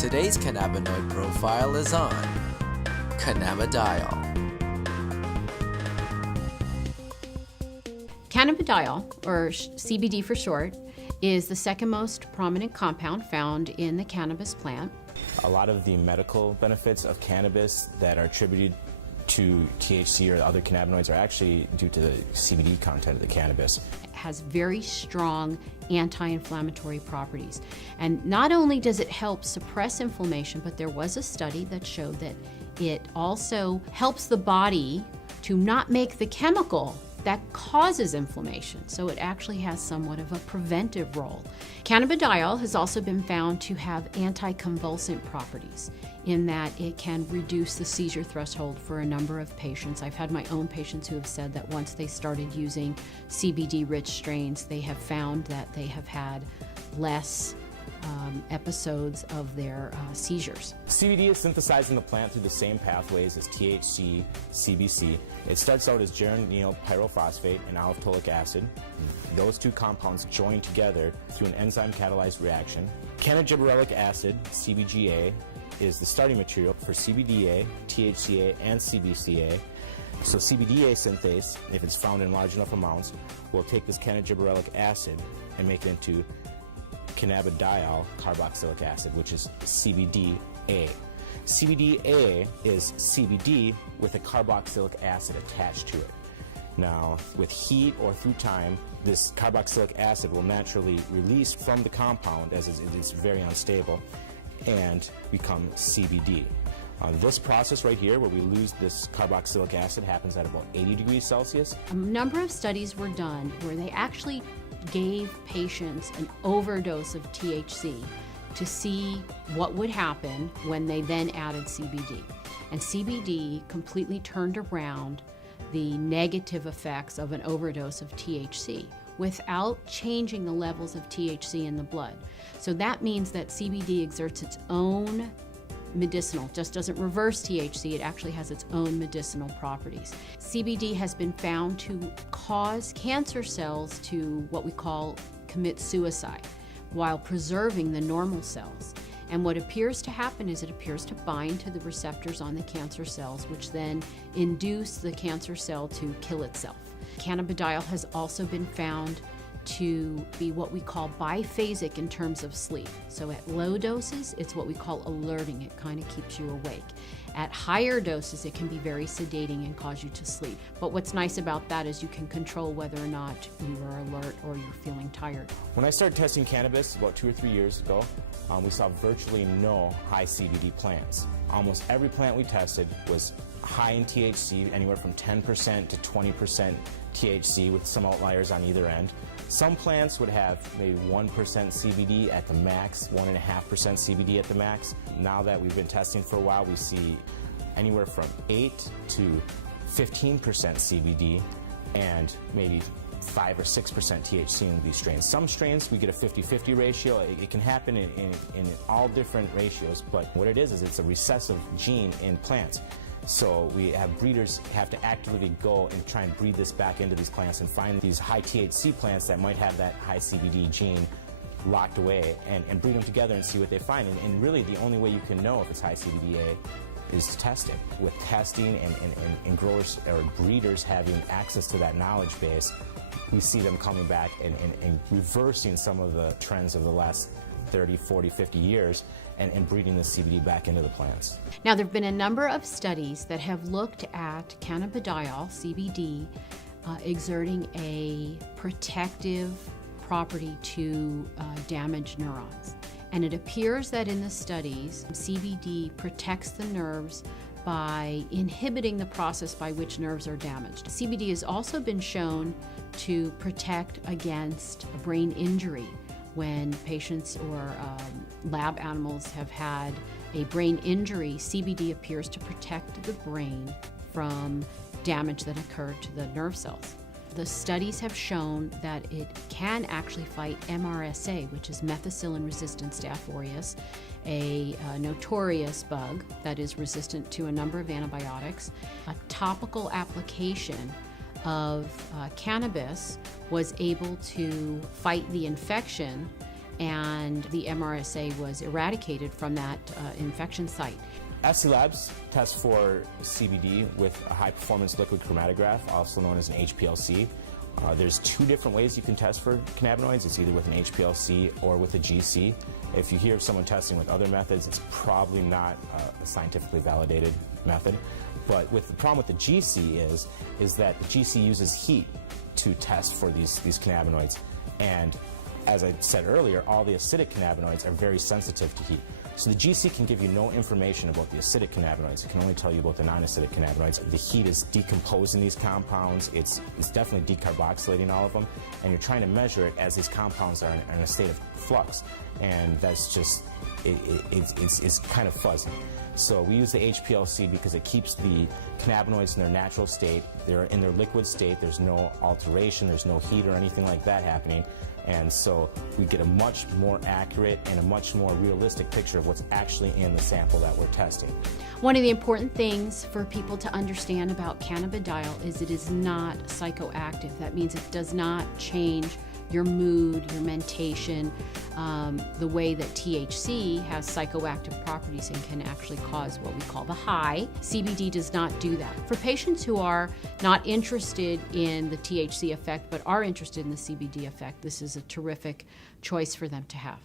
Today's cannabinoid profile is on cannabidiol. Cannabidiol, or CBD for short, is the second most prominent compound found in the cannabis plant. A lot of the medical benefits of cannabis that are attributed to THC or other cannabinoids are actually due to the CBD content of the cannabis. It has very strong anti-inflammatory properties. And not only does it help suppress inflammation, but there was a study that showed that it also helps the body to not make the chemical that causes inflammation. So it actually has somewhat of a preventive role. Cannabidiol has also been found to have anticonvulsant properties in that it can reduce the seizure threshold for a number of patients. I've had my own patients who have said that once they started using CBD-rich strains, they have found that they have had less episodes of their seizures. CBD is synthesized in the plant through the same pathways as THC, CBC. It starts out as geranyl pyrophosphate and alpha-tolic acid. Those two compounds join together through an enzyme-catalyzed reaction. Cannabigerolic acid, CBGA, is the starting material for CBDA, THCA, and CBCA. So CBDA synthase, if it's found in large enough amounts, will take this cannabigerolic acid and make it into cannabidiol carboxylic acid, which is CBDA. CBDA is CBD with a carboxylic acid attached to it. Now, with heat or through time, this carboxylic acid will naturally release from the compound as it is very unstable and become CBD. This process right here, where we lose this carboxylic acid, happens at about 80 degrees Celsius. A number of studies were done where they actually gave patients an overdose of THC to see what would happen when they then added CBD. And CBD completely turned around the negative effects of an overdose of THC without changing the levels of THC in the blood. So that means that CBD exerts its own medicinal, just doesn't reverse THC, it actually has its own medicinal properties. CBD has been found to cause cancer cells to what we call commit suicide while preserving the normal cells. And what appears to happen is it appears to bind to the receptors on the cancer cells, which then induce the cancer cell to kill itself. Cannabidiol has also been found to be what we call biphasic in terms of sleep. So at low doses, it's what we call alerting. It kind of keeps you awake. At higher doses, it can be very sedating and cause you to sleep. But what's nice about that is you can control whether or not you are alert or you're feeling tired. When I started testing cannabis about 2 or 3 years ago, we saw virtually no high CBD plants. Almost every plant we tested was high in THC, anywhere from 10% to 20% THC, with some outliers on either end. Some plants would have maybe 1% CBD at the max, 1.5% CBD at the max. Now that we've been testing for a while, we see anywhere from 8 to 15% CBD and maybe 5 or 6% THC in these strains. Some strains we get a 50-50 ratio. It can happen in all different ratios, but what it is it's a recessive gene in plants. So we have breeders have to actively go and try and breed this back into these plants and find these high THC plants that might have that high CBD gene locked away and breed them together and see what they find. And really the only way you can know if it's high CBDA is testing. With testing and growers or breeders having access to that knowledge base, we see them coming back and reversing some of the trends of the last 30, 40, 50 years and breeding the CBD back into the plants. Now, there have been a number of studies that have looked at cannabidiol, CBD, exerting a protective property to damaged neurons. And it appears that in the studies, CBD protects the nerves by inhibiting the process by which nerves are damaged. CBD has also been shown to protect against brain injury. When patients or lab animals have had a brain injury, CBD appears to protect the brain from damage that occurred to the nerve cells. The studies have shown that it can actually fight MRSA, which is methicillin-resistant Staph aureus, a notorious bug that is resistant to a number of antibiotics. A topical application of cannabis was able to fight the infection and the MRSA was eradicated from that infection site. SC Labs tests for CBD with a high-performance liquid chromatograph, also known as an HPLC. There's two different ways you can test for cannabinoids. It's either with an HPLC or with a GC. If you hear of someone testing with other methods, it's probably not a scientifically validated method. But the problem with the GC is that the GC uses heat to test for these cannabinoids. And as I said earlier, all the acidic cannabinoids are very sensitive to heat. So the GC can give you no information about the acidic cannabinoids. It can only tell you about the non-acidic cannabinoids. The heat is decomposing these compounds. It's definitely decarboxylating all of them. And you're trying to measure it as these compounds are in a state of flux. And that's just, it's kind of fuzzy. So we use the HPLC because it keeps the cannabinoids in their natural state. They're in their liquid state. There's no alteration. There's no heat or anything like that happening. And so we get a much more accurate and a much more realistic picture of what's actually in the sample that we're testing. One of the important things for people to understand about cannabidiol is it is not psychoactive. That means it does not change your mood, your mentation, the way that THC has psychoactive properties and can actually cause what we call the high. CBD does not do that. For patients who are not interested in the THC effect but are interested in the CBD effect, this is a terrific choice for them to have.